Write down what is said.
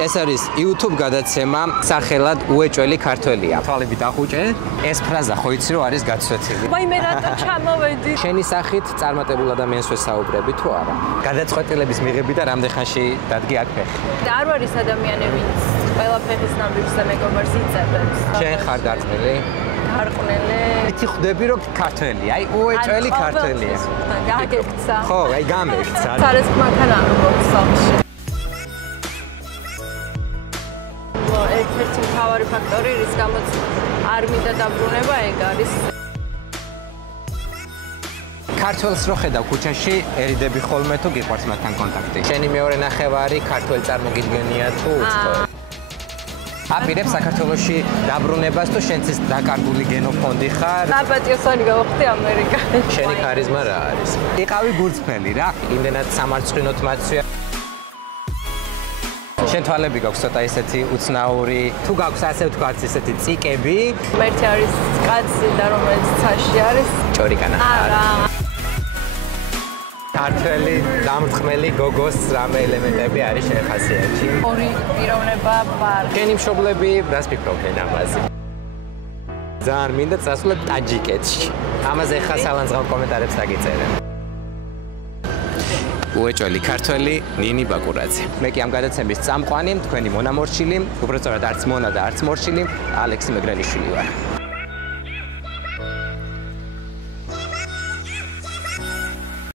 ეს არის YouTube გადაცემა სახელად უეჭველი ქართველია. თვალები დახუჭე, ეს ფრაზა ხო იცი რომ არის გაცვეთილი. ვაი მე რატო ჩამოვედი? შენი სახით წარმატებულ ადამიანს ვესაუბრები თუ არა? გადაწყვეტილების მიღები და რამდენ ხანში დადგი აქ ფეხი? და არ არის ადამიანები, ვინც ყველა ფეხის ნაბიჯზე მეგობარს იწებებს. შენ ხარ გაწმილი? გარყვნელი. იცი ხვდები რომ ქართველია, აი უეჭველი ქართველია. გაგექცა. ხო, აი გამექცა. სარესკ მანქანა ამბობს სახლში. ერთ-ერთი მთავარი ფაქტორი, რის გამოც არ მინდა დაბრუნება, ეგ არის. ქართველს რო ხედავ ქუჩაში, ერიდები ხოლმე თუ გიყვარს მათთან კონტაქტი. შენი მეორე ნახევარი ქართველ წარმოგიდგენია თუ უცხო? აპირებს საქართველოში დაბრუნებას თუ შენც ის დაკარგული გენოფონდი ხარ? საპატიოსანი გავხდი ამერიკაში. შენი ქარიზმა რა არის? იყავი გულწრფელი რა, იმდენად სამარცხვინოთ მაცვია. შენ თვალები გაქვს ცოტა ისეთი უცნაური, თუ გაქვს ასე ვთქვათ ისეთი წიკები. ერთი არის კაცი და რომელიც ცაში არის. ჭორიკანა ხარ. არა. ქართველი დამრთმელი გოგოს რამე ელემენტები არის შენ ხასიათში? ორი პიროვნება ვარ. შენი მშობლები რას ფიქრობენ ამაზე? ძალიან მინდა წასვლებ ტაჯიკეთში. ამაზე ხა სალანძღავ კომენტარებს დაგიწერენ. უეჭველი ქართველი ნინი ბაკურაძე. მე კი ამ გადაცემის წამყვანი, თქვენი მონამორჩილი, უბრალოდ არც მონა და არც მორჩილი, ალექსი მეგრელიშვილი ვარ.